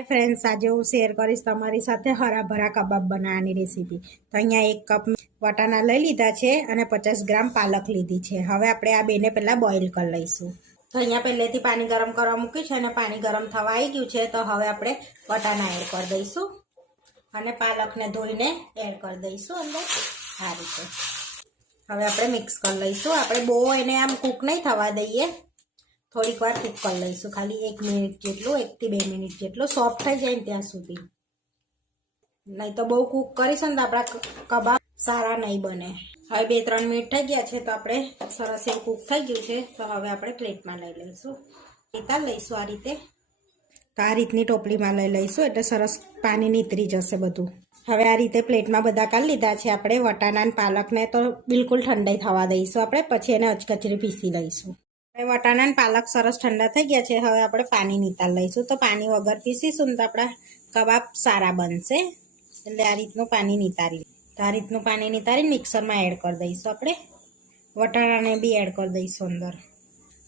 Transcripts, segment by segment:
Hi friends, आज हूँ शेर करीश तमारी साथे हरा भरा कबाब बनाववानी रेसिपी। तो अहींया 1 कप वटाणा लई लीधा छे अने 50 ग्राम पालक लीधी छे। हवे आपणे आ बेने पहेला बॉइल कर लईशुं। तो अहींया पहेलेथी पाणी गरम करवा मूक्युं छे अने पाणी गरम थवा आई गयुं छे। तो हवे आपणे वटाणा एड कर दईशुं अने पालकने धोईने एड कर दईशुं अंदर आ रीते। हवे आपणे मिक्स कर लईशुं। आपणे बहू एने आम कूक नहीं थवा दईए, थोड़ीक वार कूक कर लईशुं, खाली 1 मिनिट जेटलुं, 1 થી 2 मिनिट जेटलुं सॉफ्ट थई जाय त्यां सुधी। नहीं तो बहु कूक करीशुं ने तो आपणा कबाब सारा नहीं बने। हवे 2-3 मिनिट थई गया छे तो आपणे सरस एवुं कूक थई गयुं छे। तो हवे आपणे प्लेटमां लई लईशुं, नितार लईशुं आ रीते। तो आ रीतनी टोपलीमां लई लईशुं એટલે સરસ પાણી નીતરી જશે બધું। હવે આ રીતે પ્લેટમાં બધા કાઢી લીધા છે આપણે વટાણા અને પાલકને। તો બિલકુલ ઠંડાઈ થવા દઈશું આપણે, પછી એને અચકચરી પીસી લઈશું। વટાણા અને પાલક સરસ ઠંડા થઈ ગયા છે। હવે આપણે પાણી નીતાર લઈશું। તો પાણી વગર પીસીશું ને તો આપણા કબાબ સારા બનશે, એટલે આ રીતનું પાણી નીતારી। તો આ રીતનું પાણી નીતારી મિક્સરમાં એડ કરી દઈશું આપણે। વટાણાને બી એડ કરી દઈશું અંદર।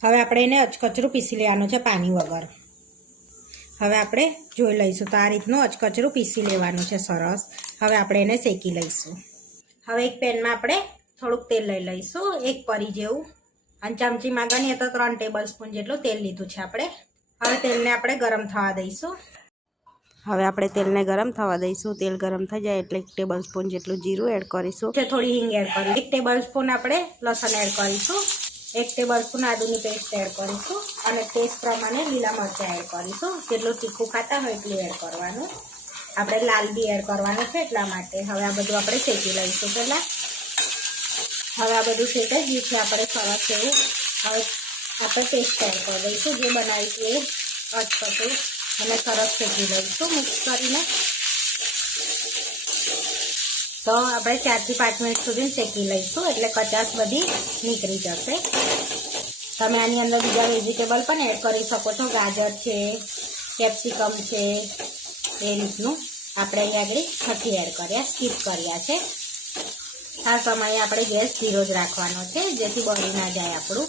હવે આપણે એને અચકચરું પીસી લેવાનું છે પાણી વગર। હવે આપણે જોઈ લઈશું તો આ રીતનું અચકચરું પીસી લેવાનું છે સરસ। હવે આપણે એને શેકી લઈશું। હવે એક પેનમાં આપણે થોડુંક તેલ લઈ લઈશું, 1 પરી જેવું, અને ચમચીમાં ગણીએ તો 3 ટેબલ સ્પૂન જેટલું તેલ લીધું છે આપણે। હવે તેલને આપણે ગરમ થવા દઈશું। હવે આપણે તેલને ગરમ થવા દઈશું। તેલ ગરમ થઈ જાય એટલે 1 ટેબલ સ્પૂન જેટલું જીરું એડ કરીશું, થોડી હિંગ એડ કરી, 1 ટેબલ સ્પૂન આપણે લસણ એડ કરીશું, 1 ટેબલ સ્પૂન આદુની પેસ્ટ એડ કરીશું, અને ટેસ્ટ પ્રમાણે લીલા મરચાં એડ કરીશું। જેટલું તીખું ખાતા હોય એટલું એડ કરવાનું। આપણે લાલ બી એડ કરવાનું છે એટલા માટે। હવે આ બધું આપણે શેકી લઈશું પહેલાં। હવે આ બધું શેકાઈ ગયું છે આપણે સરસ એવું। હવે આપણે પેસ્ટ એડ કરી દઈશું જે બનાવીશું એ અચકચરું, અને સરસ શેકી લઈશું મિક્સ કરીને। તો આપણે 4 થી 5 મિનિટ સુધી શેકી લઈશું એટલે કચાશ બધી નીકળી જશે। તમે આની અંદર બીજા વેજીટેબલ પણ એડ કરી શકો છો, ગાજર છે, કેપ્સિકમ છે, એ રીતનું। આપણે અહીં આગળ નથી એડ કર્યા, સ્કીપ કર્યા છે। આ સમયે આપણે ગેસ ધીરો જ રાખવાનો છે જેથી બળી ના જાય આપણું।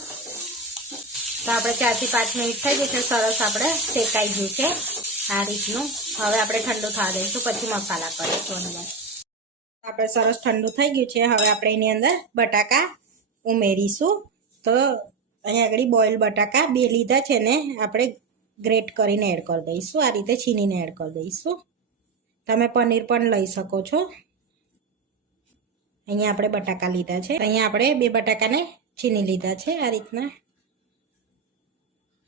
તો આપણે 4 થી 5 મિનિટ થઈ ગઈ છે, સરસ આપણે શેકાઈ ગયું છે આ રીતનું। હવે આપણે ઠંડુ થવા દઈશું, પછી મસાલા કરીશું અંદર। આપણે સરસ ઠંડુ થઈ ગયું છે। હવે આપણે એની અંદર બટાકા ઉમેરીશું। તો અહીં આગળ બોઇલ બટાકા 2 લીધા છે ને આપણે ગ્રેટ કરીને એડ કરી દઈશું, આ રીતે છીનીને એડ કરી દઈશું। તમે પનીર પણ લઈ શકો છો। અહીંયા આપણે બટાકા લીધા છે, અહીંયા આપણે 2 બટાકાને છીની લીધા છે આ રીતના।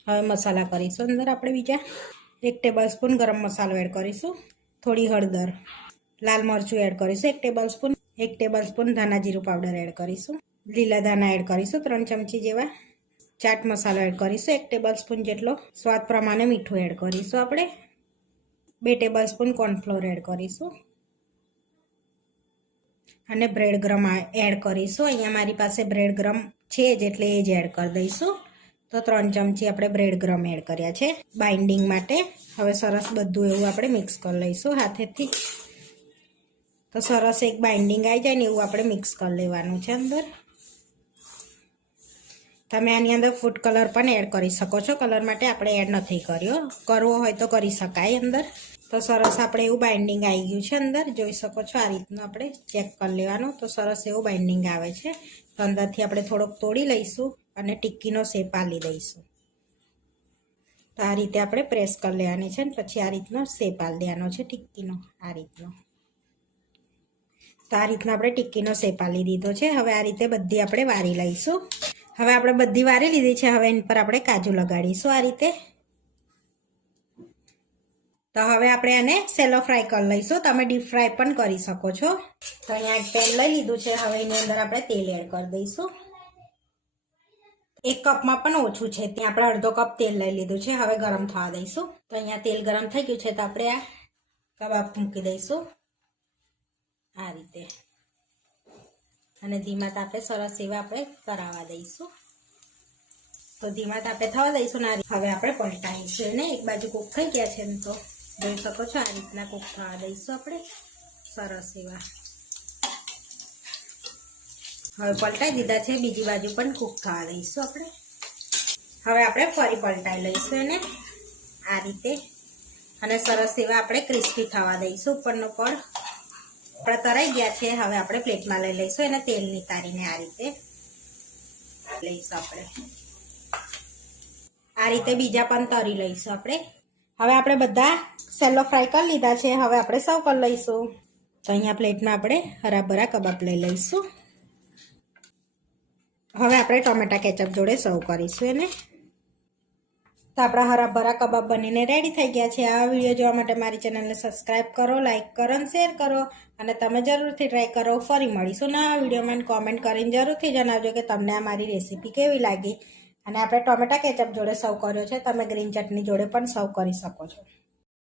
હવે મસાલા કરીશું અંદર આપણે બીજા। 1 ટેબલ સ્પૂન ગરમ મસાલો એડ કરીશું, થોડી હળદર, લાલ મરચું એડ કરીશું 1 ટેબલ સ્પૂન, 1 ટેબલ સ્પૂન ધાણા જીરું પાવડર એડ કરીશું, લીલા ધાણા એડ કરીશું 3 ચમચી જેવા, ચાટ મસાલો એડ કરીશું 1 ટેબલ સ્પૂન જેટલો, સ્વાદ પ્રમાણે મીઠું એડ કરીશું આપણે, 2 ટેબલ સ્પૂન કોર્નફ્લોર એડ કરીશું, અને બ્રેડ ક્રમ એડ કરીશું। અહીંયા મારી પાસે બ્રેડ ક્રમ છે જ એટલે એ જ એડ કરી દઈશું। તો 3 ચમચી આપણે બ્રેડ ક્રમ એડ કર્યા છે બાઇન્ડિંગ માટે। હવે સરસ બધું એવું આપણે મિક્સ કરી લઈશું હાથેથી। તો સરસ એક બાઇન્ડિંગ આવી જાય ને એવું આપણે મિક્સ કરી લેવાનું છે અંદર। તમે આની અંદર ફૂડ કલર પણ એડ કરી શકો છો, કલર માટે આપણે એડ નથી કર્યો, કરવો હોય તો કરી શકાય અંદર। તો સરસ આપણે એવું બાઇન્ડિંગ આવી ગયું છે અંદર, જોઈ શકો છો આ રીતનું આપણે ચેક કરી લેવાનું। તો સરસ એવું બાઇન્ડિંગ આવે છે। તો અંદરથી આપણે થોડોક તોડી લઈશું અને ટિક્કીનો શેપ આપી દઈશું। તો આ રીતે આપણે પ્રેસ કરી લેવાની છે, પછી આ રીતનો શેપ આપી દેવાનો છે ટિક્કીનો આ રીતનો। તો આ રીતના આપણે ટિક્કીનો શેપ આપી દીધો છે। હવે આ રીતે બધી આપણે વારી લઈશું। હવે આપણે બધી વારી લીધી છે, હવે એની પર આપણે કાજુ લગાડીશું આ રીતે। તો હવે આપણે આને સેલો ફ્રાય કરી લઈશું, તમે ડીપ ફ્રાય પણ કરી શકો છો। તો અહીંયા એક પેન લઈ લીધું છે, હવે એની અંદર આપણે તેલ એડ કરી દઈશું। 1 કપમાં પણ ઓછું છે, ત્યાં આપણે અડધો કપ તેલ લઈ લીધું છે। હવે ગરમ થવા દઈશું। તો અહીંયા તેલ ગરમ થઈ ગયું છે, તો આપણે આ કબાબ મૂકી દઈશું આ રીતે, અને ધીમા તાપે સરસ એવા આપણે કરાવવા દઈશું। તો ધીમા તાપે થવા દઈશું ને હવે આપણે પલટાઈશું એને। એક બાજુ કૂક થઈ ગયા છે ને, તો જોઈ શકો છો આ રીતના કૂક થવા દઈશું આપણે સરસ એવા। હવે પલટાઈ દીધા છે, બીજી બાજુ પણ કૂક થવા દઈશું આપણે। હવે આપણે ફરી પલટાઈ લઈશું એને આ રીતે। અને સરસ એવા આપણે ક્રિસ્પી થવા દઈશું. ઉપરનો પણ આપણે તરાઈ ગયા છે. હવે આપણે પ્લેટમાં લઈ લઈશું એને તેલ નિતારીને આ રીતે લઈશું. આપણે આ રીતે બીજા પણ તરી લઈશું. હવે આપણે બધા સેલો ફ્રાય કરી લીધા છે. હવે આપણે સર્વ કરી લઈશું. તો અહીંયા પ્લેટમાં આપણે હરાભરા કબાબ લઈ લઈશું. હવે આપણે ટોમેટા કેચઅપ જોડે સર્વ કરીશું એને. તો આપણા હરાભરા કબાબ બનીને રેડી થઈ ગયા છે. આ વિડીયો જોવા માટે મારી ચેનલને સબસ્ક્રાઈબ કરો, લાઇક કરો અને શેર કરો. અને તમે જરૂરથી ટ્રાય કરો. ફરી મળીશું નવા વિડીયોમાં. કોમેન્ટ કરીને જરૂરથી જણાવજો કે તમને આ મારી રેસીપી કેવી લાગી. અને આપણે ટોમેટા કેચઅપ જોડે સર્વ કર્યો છે. તમે ગ્રીન ચટણી જોડે પણ સર્વ કરી શકો છો.